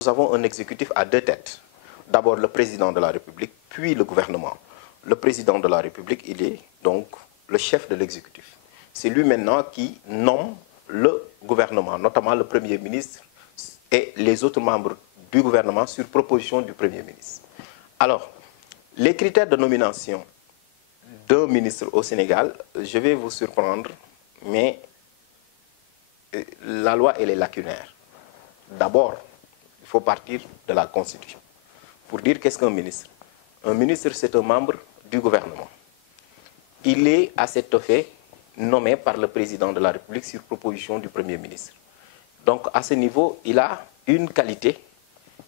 Nous avons un exécutif à deux têtes. D'abord le président de la République, puis le gouvernement. Le président de la République, il est donc le chef de l'exécutif. C'est lui maintenant qui nomme le gouvernement, notamment le Premier ministre et les autres membres du gouvernement sur proposition du Premier ministre. Alors, les critères de nomination d'un ministre au Sénégal, je vais vous surprendre, mais la loi, elle est lacunaire. D'abord, il faut partir de la Constitution. Pour dire qu'est-ce qu'un ministre? Un ministre, c'est un membre du gouvernement. Il est à cet effet nommé par le président de la République sur proposition du Premier ministre. Donc, à ce niveau, il a une qualité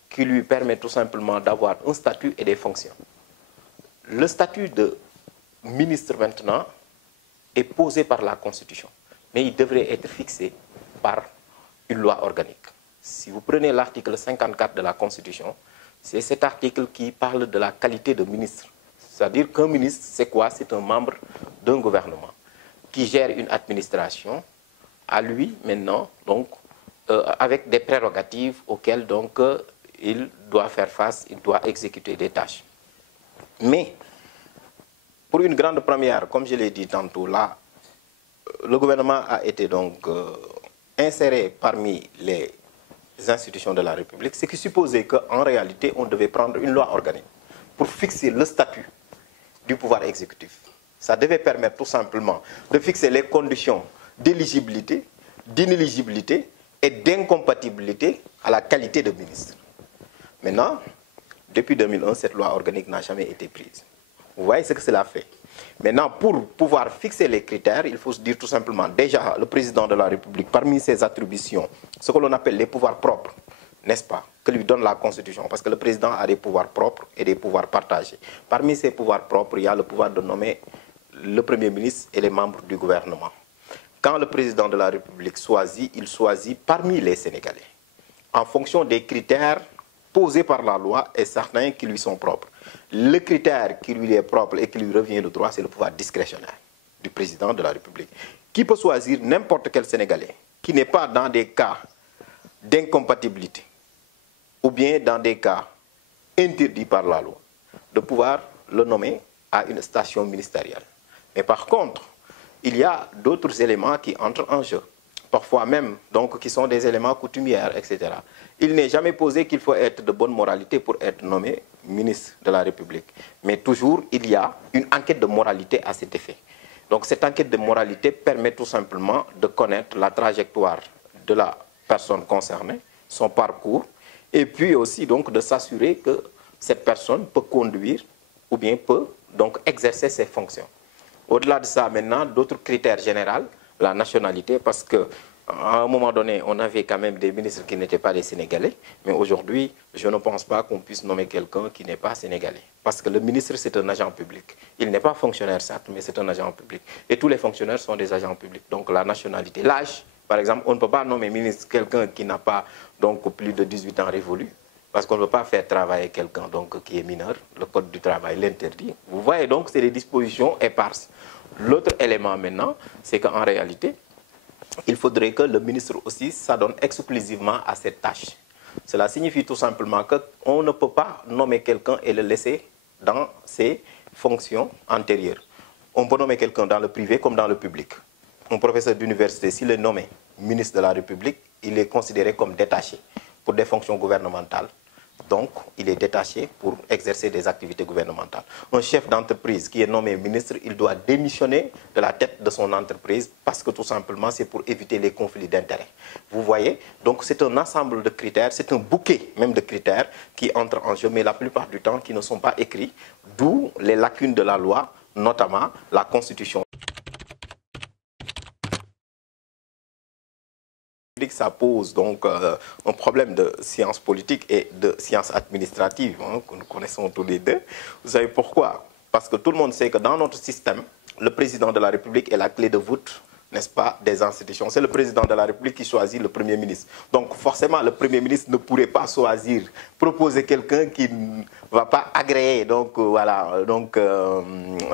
qui lui permet tout simplement d'avoir un statut et des fonctions. Le statut de ministre, maintenant, est posé par la Constitution, mais il devrait être fixé par une loi organique. Si vous prenez l'article 54 de la Constitution, c'est cet article qui parle de la qualité de ministre. C'est-à-dire qu'un ministre, c'est quoi? C'est un membre d'un gouvernement qui gère une administration à lui maintenant, donc, avec des prérogatives auxquelles donc, il doit faire face, il doit exécuter des tâches. Mais, pour une grande première, comme je l'ai dit tantôt, là, le gouvernement a été donc inséré parmi les institutions de la République, ce qui supposait qu'en réalité, on devait prendre une loi organique pour fixer le statut du pouvoir exécutif. Ça devait permettre tout simplement de fixer les conditions d'éligibilité, d'inéligibilité et d'incompatibilité à la qualité de ministre. Maintenant, depuis 2001, cette loi organique n'a jamais été prise. Vous voyez ce que cela fait. Maintenant, pour pouvoir fixer les critères, il faut se dire tout simplement, déjà, le président de la République, parmi ses attributions, ce que l'on appelle les pouvoirs propres, n'est-ce pas, que lui donne la Constitution, parce que le président a des pouvoirs propres et des pouvoirs partagés. Parmi ces pouvoirs propres, il y a le pouvoir de nommer le Premier ministre et les membres du gouvernement. Quand le président de la République choisit, il choisit parmi les Sénégalais, en fonction des critères posés par la loi et certains qui lui sont propres. Le critère qui lui est propre et qui lui revient de droit, c'est le pouvoir discrétionnaire du président de la République, qui peut choisir n'importe quel Sénégalais, qui n'est pas dans des cas d'incompatibilité ou bien dans des cas interdits par la loi, de pouvoir le nommer à une station ministérielle. Mais par contre, il y a d'autres éléments qui entrent en jeu, parfois même donc, qui sont des éléments coutumières, etc. Il n'est jamais posé qu'il faut être de bonne moralité pour être nommé ministre de la République. Mais toujours, il y a une enquête de moralité à cet effet. Donc cette enquête de moralité permet tout simplement de connaître la trajectoire de la personne concernée, son parcours, et puis aussi donc de s'assurer que cette personne peut conduire ou bien peut donc exercer ses fonctions. Au-delà de ça, maintenant, d'autres critères généraux, la nationalité, parce qu'à un moment donné, on avait quand même des ministres qui n'étaient pas des Sénégalais, mais aujourd'hui, je ne pense pas qu'on puisse nommer quelqu'un qui n'est pas sénégalais. Parce que le ministre, c'est un agent public. Il n'est pas fonctionnaire, certes, mais c'est un agent public. Et tous les fonctionnaires sont des agents publics. Donc la nationalité, l'âge, par exemple, on ne peut pas nommer ministre quelqu'un qui n'a pas donc, plus de 18 ans révolus. Parce qu'on ne peut pas faire travailler quelqu'un donc qui est mineur. Le code du travail l'interdit. Vous voyez donc, c'est des dispositions éparses. L'autre élément maintenant, c'est qu'en réalité, il faudrait que le ministre aussi s'adonne exclusivement à cette tâche. Cela signifie tout simplement qu'on ne peut pas nommer quelqu'un et le laisser dans ses fonctions antérieures. On peut nommer quelqu'un dans le privé comme dans le public. Un professeur d'université, s'il est nommé ministre de la République, il est considéré comme détaché pour des fonctions gouvernementales. Donc, il est détaché pour exercer des activités gouvernementales. Un chef d'entreprise qui est nommé ministre, il doit démissionner de la tête de son entreprise parce que tout simplement, c'est pour éviter les conflits d'intérêts. Vous voyez? Donc, c'est un ensemble de critères, c'est un bouquet même de critères qui entrent en jeu, mais la plupart du temps qui ne sont pas écrits, d'où les lacunes de la loi, notamment la Constitution. Ça pose donc un problème de sciences politiques et de sciences administratives hein, que nous connaissons tous les deux. Vous savez pourquoi? Parce que tout le monde sait que dans notre système, le président de la République est la clé de voûte, n'est-ce pas, des institutions. C'est le président de la République qui choisit le Premier ministre. Donc forcément, le Premier ministre ne pourrait pas choisir, proposer quelqu'un qui ne va pas agréer donc, voilà, donc,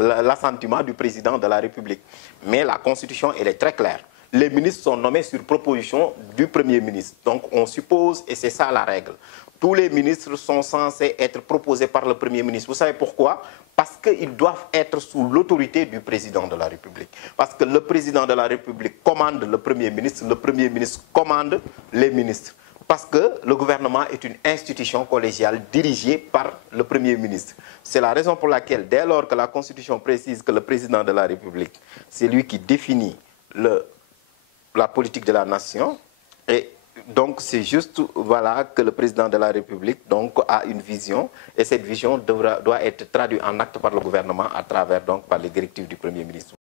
l'assentiment du président de la République. Mais la Constitution, elle est très claire. les ministres sont nommés sur proposition du Premier ministre. Donc on suppose, et c'est ça la règle, tous les ministres sont censés être proposés par le Premier ministre. Vous savez pourquoi? Parce qu'ils doivent être sous l'autorité du Président de la République. Parce que le Président de la République commande le Premier ministre commande les ministres. Parce que le gouvernement est une institution collégiale dirigée par le Premier ministre. C'est la raison pour laquelle, dès lors que la Constitution précise que le Président de la République, c'est lui qui définit la politique de la nation, et donc c'est juste voilà, que le Président de la République donc, a une vision, et cette vision doit être traduite en acte par le gouvernement à travers donc, par les directives du Premier ministre.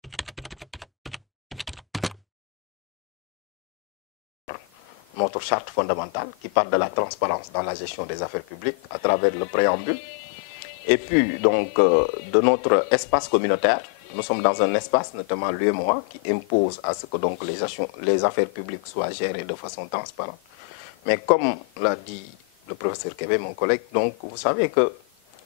Notre charte fondamentale qui parle de la transparence dans la gestion des affaires publiques à travers le préambule. Et puis, donc, de notre espace communautaire, nous sommes dans un espace, notamment l'UEMOA, qui impose à ce que donc, les affaires publiques soient gérées de façon transparente. Mais comme l'a dit le professeur Kébé, mon collègue, donc, vous savez que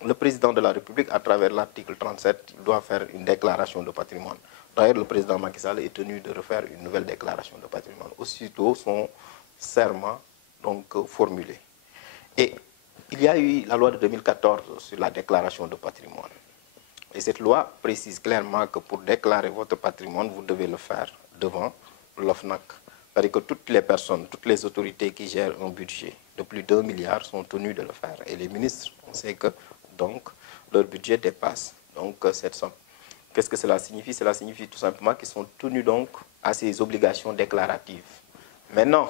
le président de la République, à travers l'article 37, doit faire une déclaration de patrimoine. D'ailleurs, le président Macky Sall est tenu de refaire une nouvelle déclaration de patrimoine. Aussitôt, son serment donc formulé. Et il y a eu la loi de 2014 sur la déclaration de patrimoine. Et cette loi précise clairement que pour déclarer votre patrimoine, vous devez le faire devant l'OFNAC. C'est-à-dire que toutes les personnes, toutes les autorités qui gèrent un budget de plus d'1 milliard sont tenues de le faire. Et les ministres, on sait que donc, leur budget dépasse donc, cette somme. Qu'est-ce que cela signifie? Cela signifie tout simplement qu'ils sont tenus donc, à ces obligations déclaratives. Maintenant,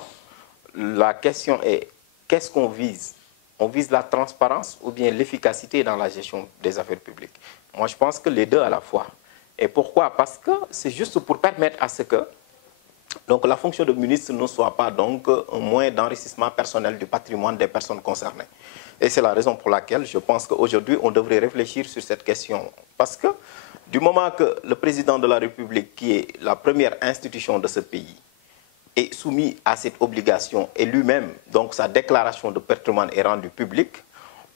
la question est, qu'est-ce qu'on vise? On vise la transparence ou bien l'efficacité dans la gestion des affaires publiques? Moi, je pense que les deux à la fois. Et pourquoi? Parce que c'est juste pour permettre à ce que donc, la fonction de ministre ne soit pas donc, un moyen d'enrichissement personnel du patrimoine des personnes concernées. Et c'est la raison pour laquelle je pense qu'aujourd'hui, on devrait réfléchir sur cette question. Parce que du moment que le président de la République, qui est la première institution de ce pays, est soumis à cette obligation et lui-même, donc sa déclaration de patrimoine est rendue publique,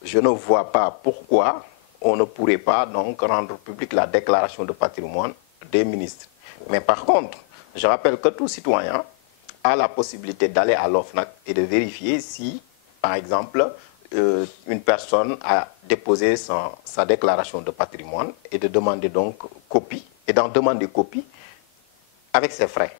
je ne vois pas pourquoi on ne pourrait pas donc rendre publique la déclaration de patrimoine des ministres. Mais par contre, je rappelle que tout citoyen a la possibilité d'aller à l'OFNAC et de vérifier si, par exemple, une personne a déposé sa déclaration de patrimoine et de demander donc copie, et d'en demander copie avec ses frais.